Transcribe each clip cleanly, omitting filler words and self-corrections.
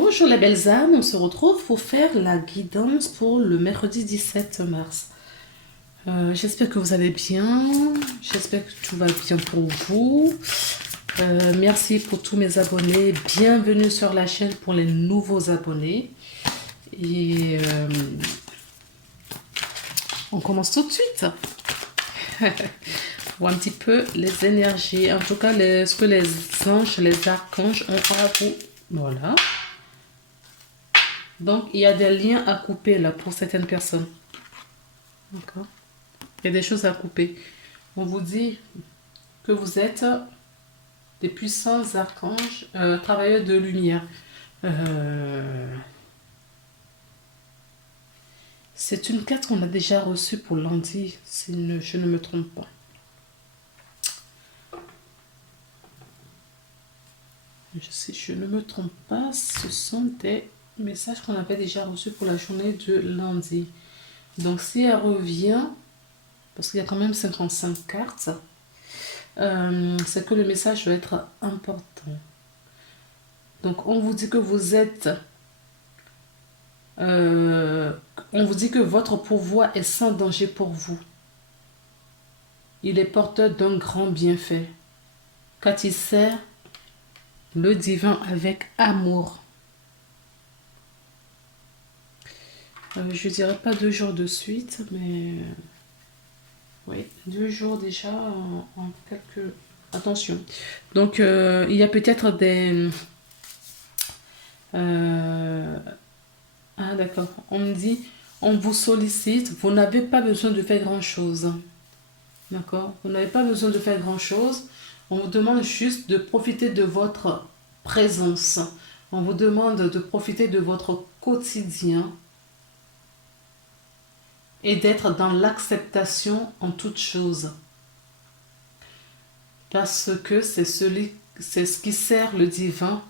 Bonjour les belles âmes, on se retrouve pour faire la guidance pour le mercredi 17 mars. J'espère que vous allez bien, j'espère que tout va bien pour vous. Merci pour tous mes abonnés, bienvenue sur la chaîne pour les nouveaux abonnés. Et on commence tout de suite. Voir un petit peu les énergies, en tout cas ce que les anges, les archanges ont à vous. Voilà. Donc, il y a des liens à couper là pour certaines personnes. D'accord. Il y a des choses à couper. On vous dit que vous êtes des puissants archanges, travailleurs de lumière. C'est une carte qu'on a déjà reçue pour lundi, si je ne me trompe pas. Si je ne me trompe pas, ce sont des messages qu'on avait déjà reçus pour la journée de lundi. Donc si elle revient, parce qu'il y a quand même 55 cartes, c'est que le message doit être important. Donc on vous dit que vous êtes... on vous dit que votre pouvoir est sans danger pour vous. Il est porteur d'un grand bienfait, car il sert le divin avec amour. Je dirais pas 2 jours de suite, mais oui, 2 jours déjà en quelques... Attention. Donc, il y a peut-être des... Ah, d'accord. On me dit, on vous sollicite, vous n'avez pas besoin de faire grand-chose. D'accord? Vous n'avez pas besoin de faire grand-chose. On vous demande juste de profiter de votre présence. On vous demande de profiter de votre quotidien et d'être dans l'acceptation en toutes choses. Parce que c'est ce qui sert le divin.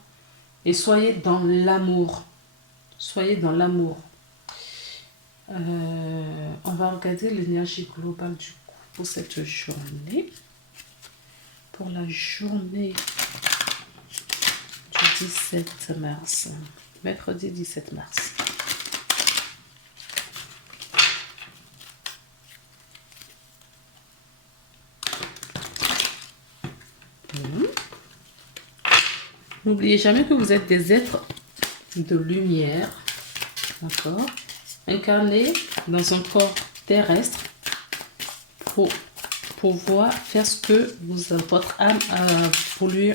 Et soyez dans l'amour. Soyez dans l'amour. On va regarder l'énergie globale du coup pour cette journée. Pour la journée du 17 mars. Mercredi 17 mars. N'oubliez jamais que vous êtes des êtres de lumière, d'accord, incarnés dans un corps terrestre pour pouvoir faire ce que votre âme a voulu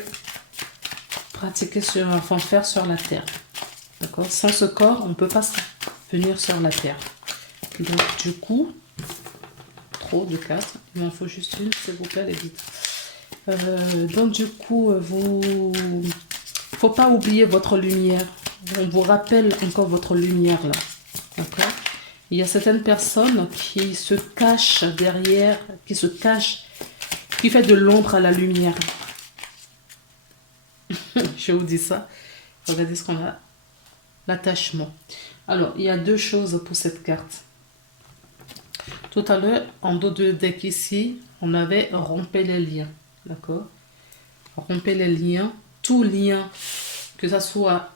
pratiquer faire sur la terre. D'accord. Sans ce corps, on ne peut pas venir sur la terre. Donc, du coup, trop de cartes. Il m'en faut juste une, s'il vous plaît, les vides. Donc, du coup, faut pas oublier votre lumière. On vous rappelle encore votre lumière là. D'accord. Il y a certaines personnes qui se cachent derrière, qui fait de l'ombre à la lumière. Je vous dis ça. Regardez ce qu'on a. L'attachement. Alors, il y a 2 choses pour cette carte. Tout à l'heure, en dos de deck ici, on avait rompé les liens. D'accord. Rompez les liens. Tout lien, que ce soit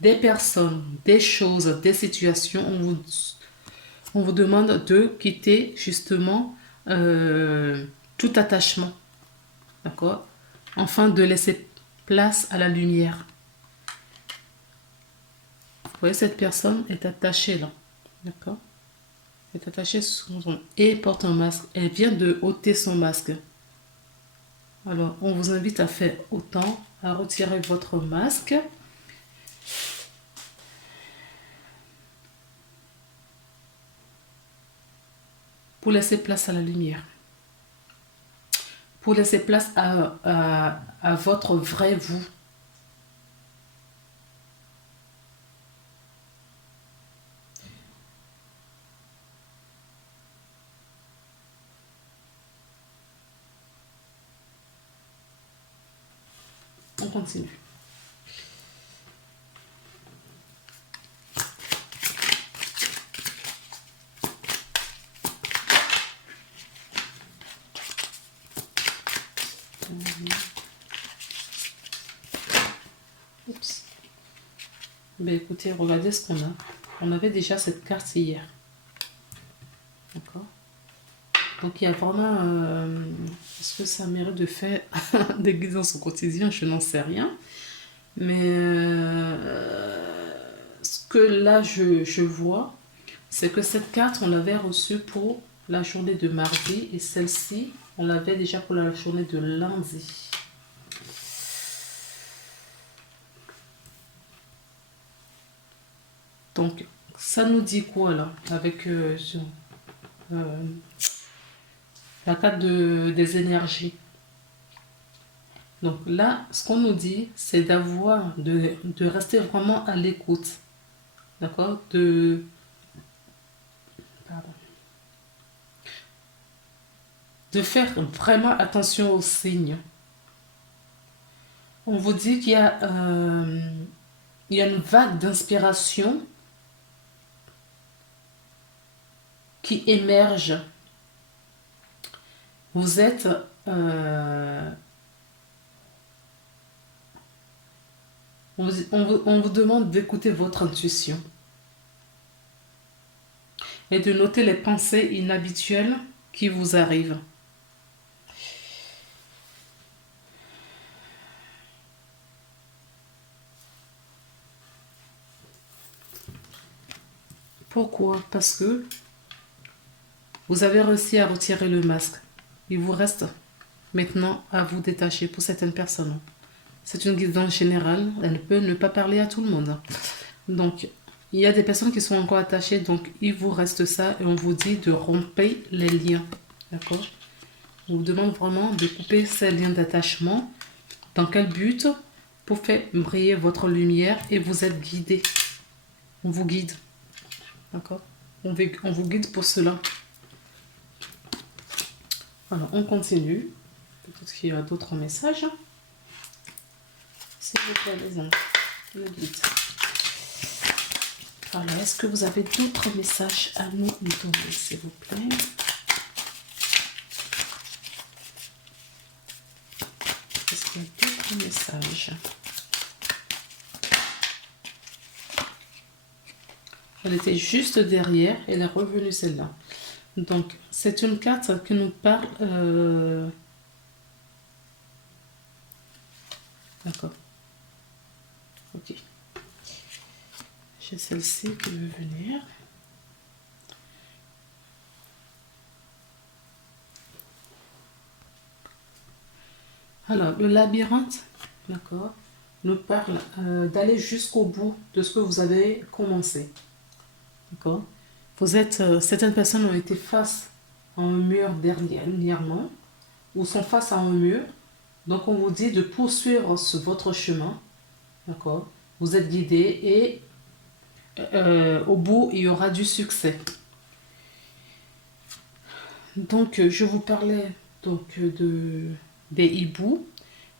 des personnes, des choses, des situations, on vous demande de quitter justement tout attachement. D'accord. Afin de laisser place à la lumière. Vous voyez, cette personne est attachée là. D'accord. Elle est attachée et porte un masque. Elle vient de ôter son masque. Alors, on vous invite à faire autant, à retirer votre masque. Pour laisser place à la lumière. Pour laisser place à votre vrai vous. On continue. Oups. Ben écoutez, regardez ce qu'on a. On avait déjà cette carte hier. D'accord. Donc il y a vraiment... est-ce que ça mérite de faire des guidances au quotidien? Je n'en sais rien. Mais ce que là je vois, c'est que cette carte, on l'avait reçue pour la journée de mardi. Et celle-ci, on l'avait déjà pour la journée de lundi. Donc, ça nous dit quoi là? Avec la carte des énergies. Donc là, ce qu'on nous dit, c'est de rester vraiment à l'écoute. D'accord? De faire vraiment attention aux signes. On vous dit qu'il y a une vague d'inspiration qui émerge. Vous êtes... on vous demande d'écouter votre intuition et de noter les pensées inhabituelles qui vous arrivent. Pourquoi? Parce que vous avez réussi à retirer le masque. Il vous reste maintenant à vous détacher pour certaines personnes. C'est une guidance générale, elle ne peut ne pas parler à tout le monde. Donc, il y a des personnes qui sont encore attachées, donc il vous reste ça et on vous dit de rompre les liens. D'accord? On vous demande vraiment de couper ces liens d'attachement. Dans quel but? Pour faire briller votre lumière et vous êtes guidé. On vous guide. D'accord? On vous guide pour cela. Alors, on continue. Peut-être qu'il y aura d'autres messages. S'il vous plaît, les anges, le guide. Alors, est-ce que vous avez d'autres messages à nous donner, s'il vous plaît? Est-ce qu'il y a d'autres messages? Elle était juste derrière, elle est revenue celle-là. Donc, c'est une carte qui nous parle... D'accord. Ok. J'ai celle-ci qui veut venir. Alors, le labyrinthe, d'accord, nous parle d'aller jusqu'au bout de ce que vous avez commencé. D'accord. Certaines personnes ont été face à un mur dernièrement, ou sont face à un mur. Donc, on vous dit de poursuivre votre chemin. D'accord. Vous êtes guidé et au bout, il y aura du succès. Donc, je vous parlais donc, des hiboux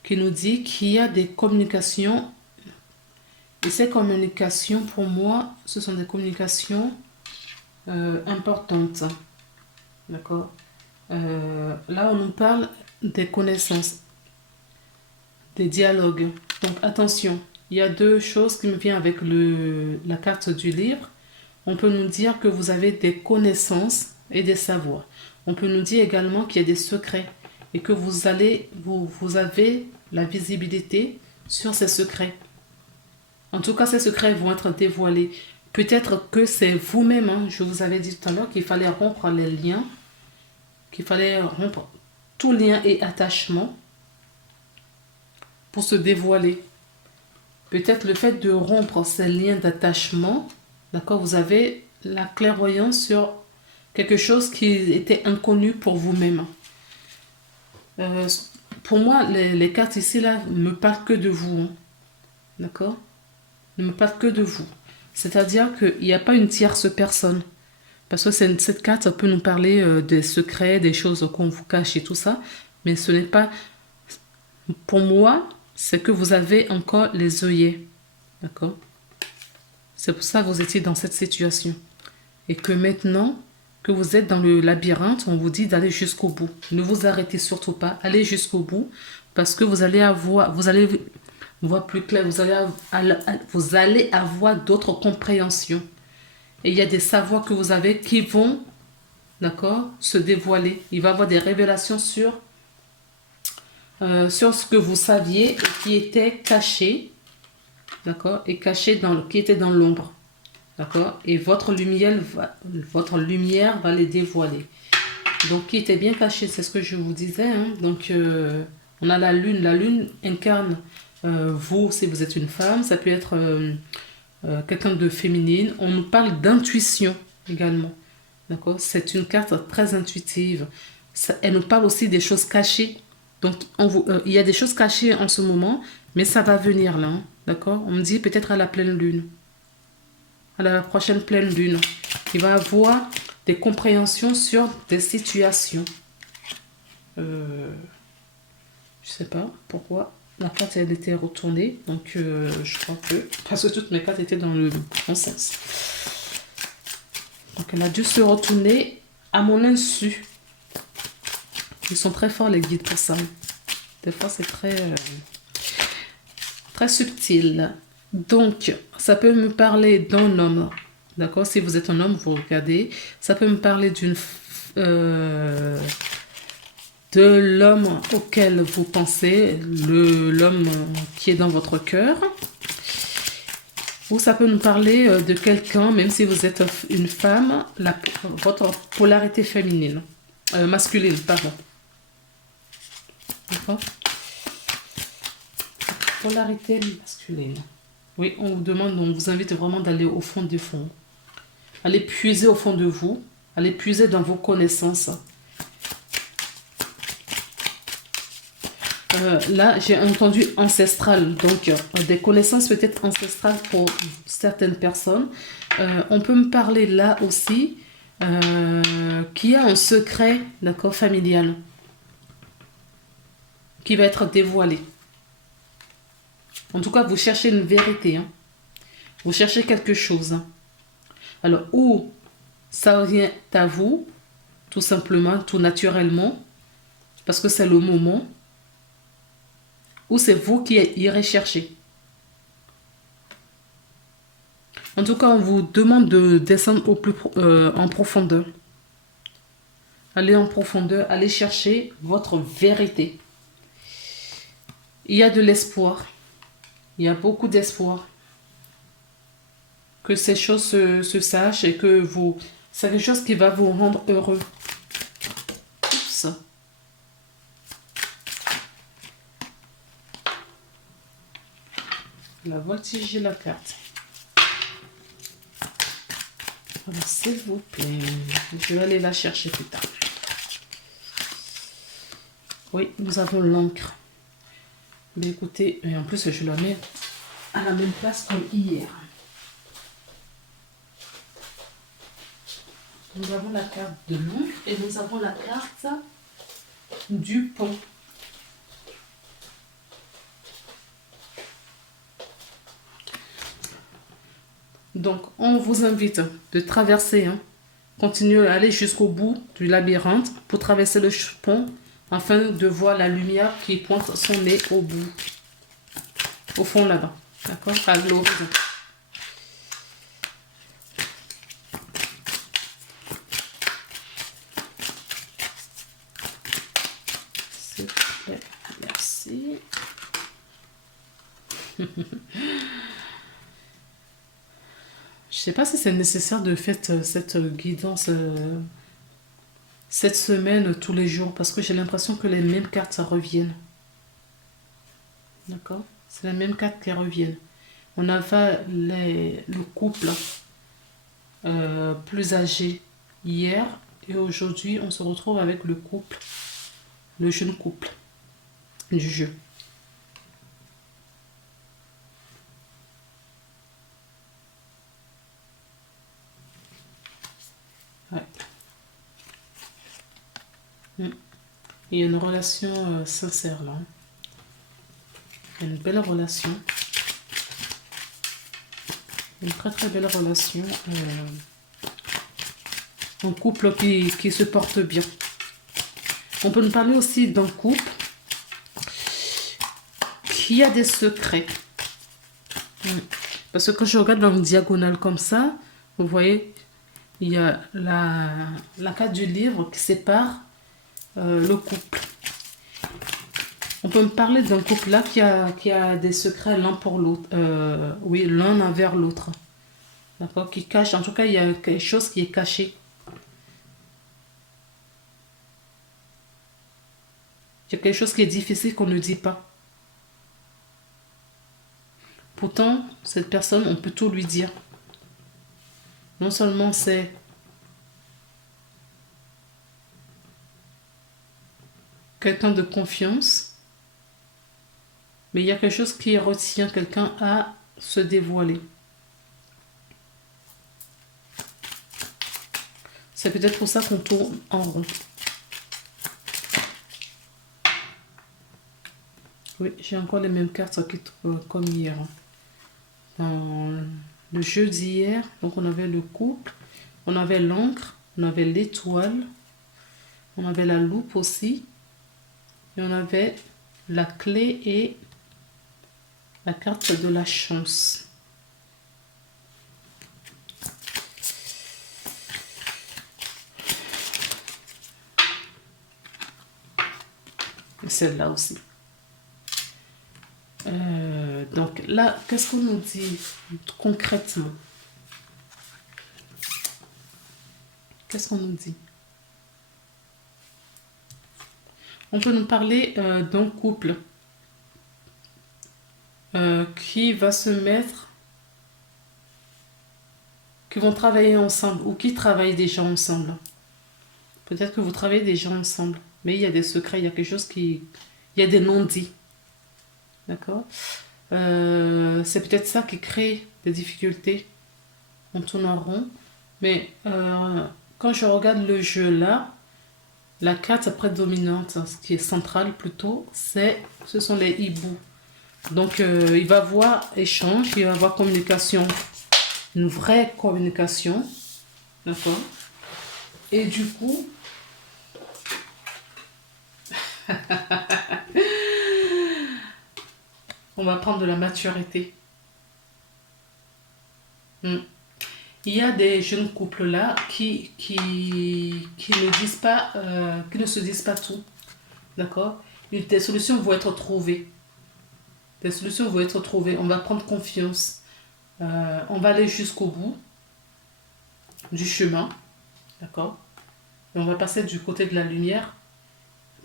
qui nous dit qu'il y a des communications. Et ces communications, pour moi, ce sont des communications importantes. D'accord. Là, on nous parle des connaissances, des dialogues. Donc, attention, il y a deux choses qui me viennent avec la carte du livre. On peut nous dire que vous avez des connaissances et des savoirs. On peut nous dire également qu'il y a des secrets et que vous avez la visibilité sur ces secrets. En tout cas, ces secrets vont être dévoilés. Peut-être que c'est vous-même, hein, je vous avais dit tout à l'heure qu'il fallait rompre les liens, qu'il fallait rompre tout lien et attachement pour se dévoiler. Peut-être le fait de rompre ces liens d'attachement, d'accord, vous avez la clairvoyance sur quelque chose qui était inconnu pour vous-même. Pour moi, les cartes ici, là, ne me parlent que de vous. Hein. D'accord? Ne me parlent que de vous. C'est-à-dire qu'il n'y a pas une tierce personne. Parce que cette carte peut nous parler des secrets, des choses qu'on vous cache et tout ça. Mais ce n'est pas... Pour moi, c'est que vous avez encore les œillets. D'accord? C'est pour ça que vous étiez dans cette situation. Et que maintenant que vous êtes dans le labyrinthe, on vous dit d'aller jusqu'au bout. Ne vous arrêtez surtout pas. Allez jusqu'au bout. Parce que vous allez voit plus clair, vous allez avoir d'autres compréhensions. Et il y a des savoirs que vous avez qui vont, d'accord, se dévoiler. Il va y avoir des révélations sur ce que vous saviez et qui était caché, d'accord, et caché qui était dans l'ombre, d'accord, et votre lumière va les dévoiler. Donc, qui était bien caché, c'est ce que je vous disais, hein. Donc, on a la lune incarne vous, si vous êtes une femme, ça peut être quelqu'un de féminine. On nous parle d'intuition également, d'accord, c'est une carte très intuitive. Elle nous parle aussi des choses cachées. Donc, il y a des choses cachées en ce moment, mais ça va venir là, hein, d'accord. On me dit peut-être à la pleine lune, à la prochaine pleine lune. Il va avoir des compréhensions sur des situations. Je sais pas pourquoi la carte elle était retournée, donc je crois que parce que toutes mes cartes étaient dans le bon sens. Donc elle a dû se retourner à mon insu. Ils sont très forts les guides pour ça. Des fois c'est très subtil. Donc ça peut me parler d'un homme, d'accord. Si vous êtes un homme, vous regardez. Ça peut me parler de l'homme auquel vous pensez, l'homme qui est dans votre cœur. Ou ça peut nous parler de quelqu'un, même si vous êtes une femme, votre polarité féminine, masculine, pardon. D'accord. Polarité masculine. Oui, on vous demande, on vous invite vraiment d'aller au fond du fond. Allez puiser au fond de vous, allez puiser dans vos connaissances. Là, j'ai entendu ancestral, donc des connaissances peut-être ancestrales pour certaines personnes. On peut me parler là aussi qui a un secret, d'accord, familial, qui va être dévoilé. En tout cas, vous cherchez une vérité, hein. Vous cherchez quelque chose, hein. Alors, ou ça vient à vous, tout simplement, tout naturellement, parce que c'est le moment, ou c'est vous qui irez chercher. En tout cas, on vous demande de descendre en profondeur. Allez en profondeur, allez chercher votre vérité. Il y a de l'espoir. Il y a beaucoup d'espoir. Que ces choses se sachent et que c'est quelque chose qui va vous rendre heureux. Oups. La voltiger la carte. Alors, s'il vous plaît, je vais aller la chercher plus tard. Oui, nous avons l'encre. Mais écoutez, et en plus, je la mets à la même place comme hier. Nous avons la carte de l'encre et nous avons la carte du pont. Donc, on vous invite de traverser, hein, continuer à aller jusqu'au bout du labyrinthe pour traverser le pont afin de voir la lumière qui pointe son nez au bout, au fond là-bas, d'accord, à l'horizon. S'il vous plaît, merci. Je sais pas si c'est nécessaire de faire cette guidance cette semaine tous les jours parce que j'ai l'impression que les mêmes cartes ça reviennent. D'accord? C'est les mêmes cartes qui reviennent. On avait le couple plus âgé hier et aujourd'hui on se retrouve avec le jeune couple du jeu. Ouais. Il y a une relation sincère là. Il y a une belle relation. Une très très belle relation. Un couple qui se porte bien. On peut nous parler aussi d'un couple il y a des secrets. Parce que quand je regarde dans une diagonale comme ça, vous voyez, il y a la carte du livre qui sépare le couple. On peut me parler d'un couple là qui a des secrets l'un pour l'autre. Oui, l'un envers l'autre. D'accord? Qui cache. En tout cas, il y a quelque chose qui est caché. Il y a quelque chose qui est difficile qu'on ne dit pas. Pourtant, cette personne, on peut tout lui dire. Non seulement c'est quelqu'un de confiance, mais il y a quelque chose qui retient quelqu'un à se dévoiler. C'est peut-être pour ça qu'on tourne en rond. Oui, j'ai encore les mêmes cartes comme hier. Dans le jeu d'hier, donc on avait le couple, on avait l'encre, on avait l'étoile, on avait la loupe aussi, et on avait la clé et la carte de la chance. Et celle-là aussi. Donc là, qu'est-ce qu'on nous dit concrètement? Qu'est-ce qu'on nous dit? On peut nous parler d'un couple qui va se mettre, qui vont travailler ensemble ou qui travaillent déjà ensemble. Peut-être que vous travaillez déjà ensemble, mais il y a des secrets, il y a quelque chose qui... Il y a des non-dits. D'accord? C'est peut-être ça qui crée des difficultés. On tourne en rond. Mais quand je regarde le jeu là, la carte prédominante, ce qui est centrale plutôt, ce sont les hiboux. Donc il va y avoir échange, il va y avoir communication, une vraie communication. D'accord? Et du coup, on va prendre de la maturité. Il y a des jeunes couples là qui ne disent pas, qui ne se disent pas tout. D'accord? Des solutions vont être trouvées. Des solutions vont être trouvées. On va prendre confiance. On va aller jusqu'au bout du chemin. D'accord? Et on va passer du côté de la lumière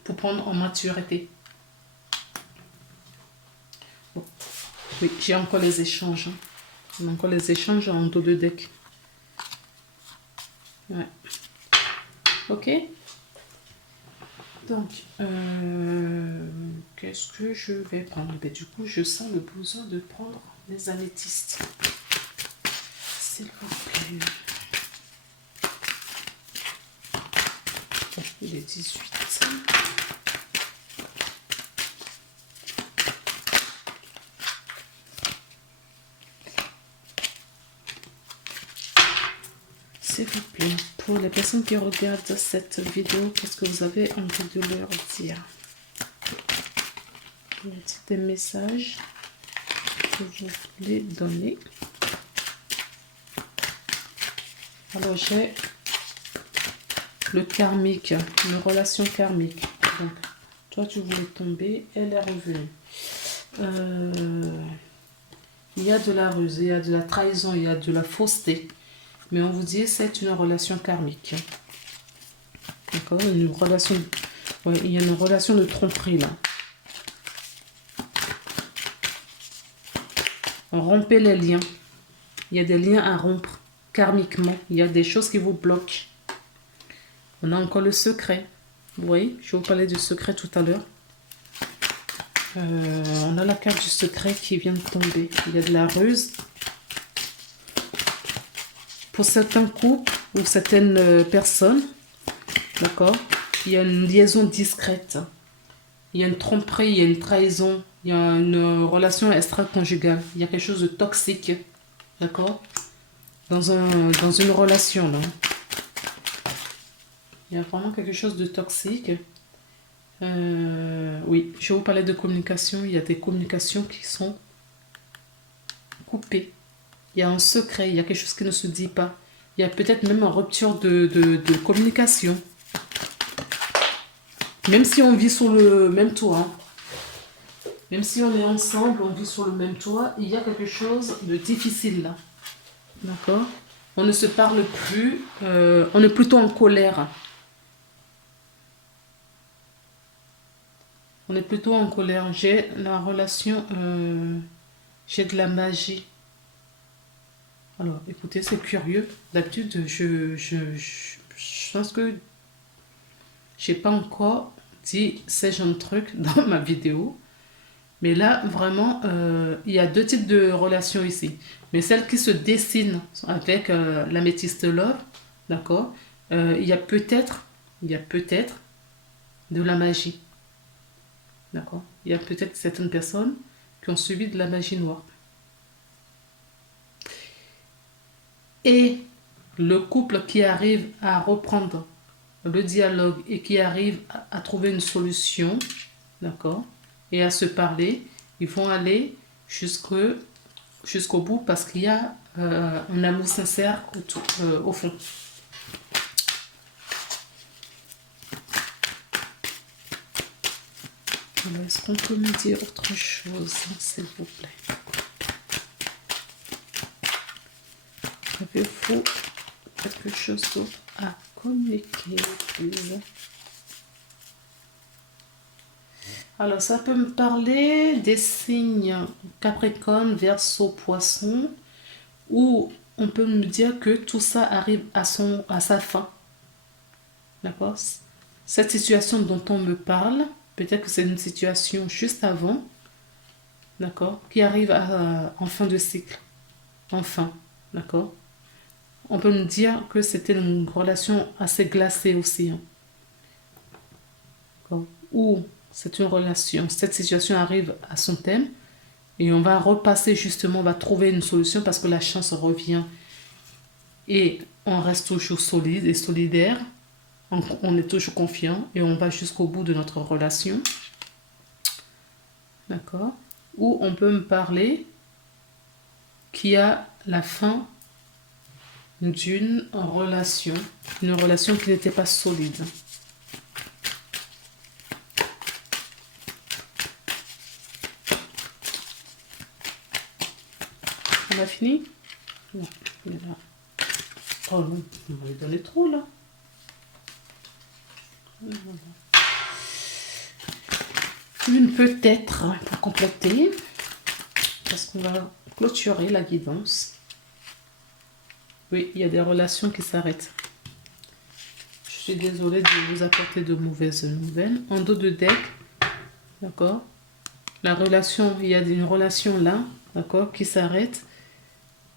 pour prendre en maturité. Bon. Oui, j'ai encore les échanges. Hein. On a encore les échanges en deux decks. Ouais. Ok. Donc, qu'est-ce que je vais prendre? Ben, du coup, je sens le besoin de prendre les améthystes. S'il vous plaît. Bon, il est 18. S'il vous plaît, pour les personnes qui regardent cette vidéo, qu'est-ce que vous avez envie de leur dire? Dites des messages que vous voulez donner. Alors, j'ai le karmique, une relation karmique. Donc, toi, tu voulais tomber, elle est revenue. Il y a de la ruse, il y a de la trahison, il y a de la fausseté. Mais on vous dit c'est une relation karmique. D'accord? Une relation... Ouais, il y a une relation de tromperie là. Rompez les liens. Il y a des liens à rompre karmiquement. Il y a des choses qui vous bloquent. On a encore le secret. Vous voyez? Je vous parlais du secret tout à l'heure. On a la carte du secret qui vient de tomber. Il y a de la ruse. Pour certains couples ou certaines personnes, d'accord, il y a une liaison discrète. Il y a une tromperie, il y a une trahison, il y a une relation extra-conjugale. Il y a quelque chose de toxique, d'accord, dans une relation, là. Il y a vraiment quelque chose de toxique. Oui, je vous parlais de communication. Il y a des communications qui sont coupées. Il y a un secret, il y a quelque chose qui ne se dit pas. Il y a peut-être même une rupture de communication. Même si on vit sur le même toit, hein. Même si on est ensemble, on vit sur le même toit, il y a quelque chose de difficile là. D'accord? On ne se parle plus, on est plutôt en colère. On est plutôt en colère. J'ai la relation, j'ai de la magie. Alors, écoutez, c'est curieux. D'habitude, je pense que j'ai pas encore dit ces genres de trucs dans ma vidéo. Mais là, vraiment, il y a deux types de relations ici. Mais celle qui se dessine avec l'améthyste love, d'accord, il y a peut-être de la magie. D'accord? Il y a peut-être certaines personnes qui ont subi de la magie noire. Et le couple qui arrive à reprendre le dialogue et qui arrive à trouver une solution, d'accord, et à se parler, ils vont aller jusqu'au bout parce qu'il y a un amour sincère au fond. Alors, est-ce qu'on peut me dire autre chose, s'il vous plaît? Avez-vous quelque chose d'autre à communiquer, please? Alors, ça peut me parler des signes Capricorne, Verseau, Poisson, où on peut me dire que tout ça arrive à sa fin. D'accord? Cette situation dont on me parle, peut-être que c'est une situation juste avant, d'accord, qui arrive en fin de cycle. Enfin, d'accord? On peut me dire que c'était une relation assez glacée aussi. Hein. Ou c'est une relation, cette situation arrive à son thème et on va repasser justement, on va trouver une solution parce que la chance revient et on reste toujours solide et solidaire, on est toujours confiant et on va jusqu'au bout de notre relation. D'accord? Ou on peut me parler qu'il y a la fin d'une relation, une relation qui n'était pas solide. On a fini? Non, il est là. Oh non, on va lui donner trop là. Une peut-être pour compléter, parce qu'on va clôturer la guidance. Oui, il y a des relations qui s'arrêtent. Je suis désolée de vous apporter de mauvaises nouvelles. En dos de deck, d'accord, la relation, il y a une relation là, d'accord, qui s'arrête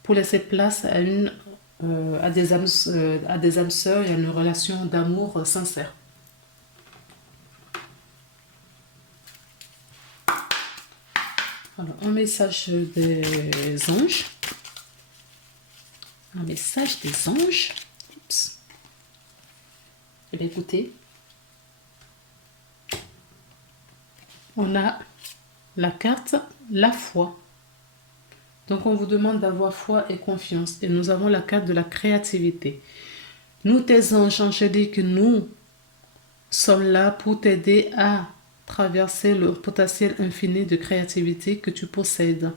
pour laisser place à des âmes sœurs, il y a une relation d'amour sincère. Alors, un message des anges. Un message des anges. Oups. Eh bien, écoutez, on a la carte la foi. Donc, on vous demande d'avoir foi et confiance. Et nous avons la carte de la créativité. Nous, tes anges angéliques, nous sommes là pour t'aider à traverser le potentiel infini de créativité que tu possèdes.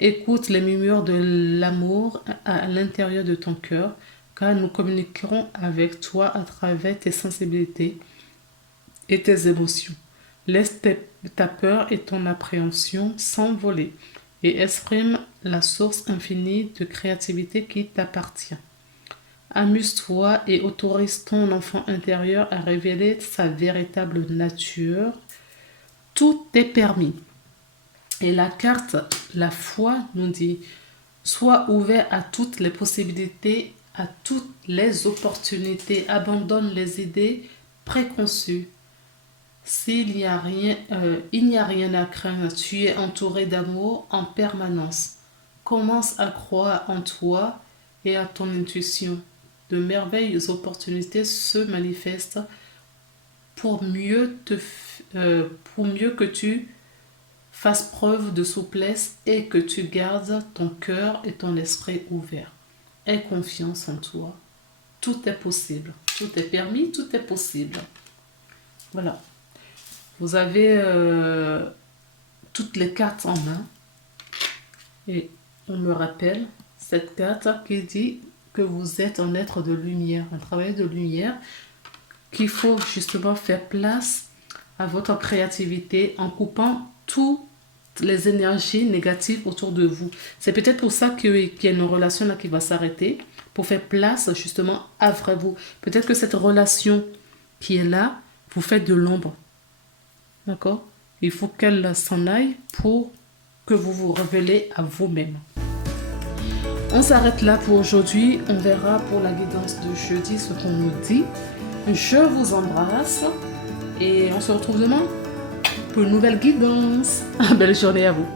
Écoute les murmures de l'amour à l'intérieur de ton cœur, car nous communiquerons avec toi à travers tes sensibilités et tes émotions. Laisse ta peur et ton appréhension s'envoler et exprime la source infinie de créativité qui t'appartient. Amuse-toi et autorise ton enfant intérieur à révéler sa véritable nature. Tout est permis. Et la carte, la foi, nous dit, sois ouvert à toutes les possibilités, à toutes les opportunités. Abandonne les idées préconçues. Il n'y a rien à craindre. Tu es entouré d'amour en permanence. Commence à croire en toi et à ton intuition. De merveilleuses opportunités se manifestent pour mieux que tu fasses preuve de souplesse et que tu gardes ton cœur et ton esprit ouverts. Aie confiance en toi. Tout est possible. Tout est permis, tout est possible. Voilà. Vous avez toutes les cartes en main. Et on me rappelle cette carte qui dit que vous êtes un être de lumière, un travailleur de lumière, qu'il faut justement faire place à votre créativité en coupant toutes les énergies négatives autour de vous. C'est peut-être pour ça qu'il y a une relation là qui va s'arrêter, pour faire place justement à vous. Peut-être que cette relation qui est là, vous faites de l'ombre. D'accord? Il faut qu'elle s'en aille pour que vous vous révélez à vous-même. On s'arrête là pour aujourd'hui. On verra pour la guidance de jeudi ce qu'on nous dit. Je vous embrasse et on se retrouve demain pour une nouvelle guidance. Belle journée à vous.